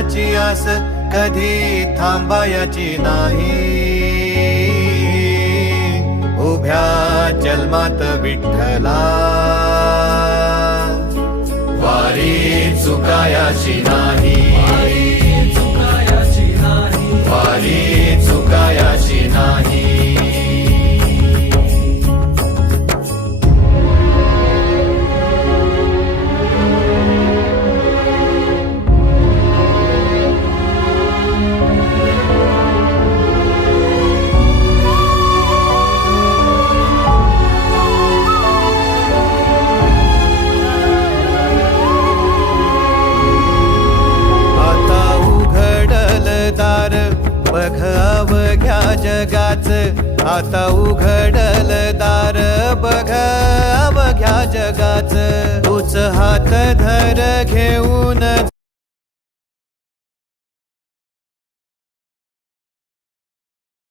फळाची आस कधी थांबायची नाही. उभ्या जन्मात विठ्ठला वारी चुकायाची नाही. वारी चुकायाची नाही. बघ अवघ्या जगाच, आता उघडल दार बघ अवघ्या जगाच. तूच हात धर घेऊन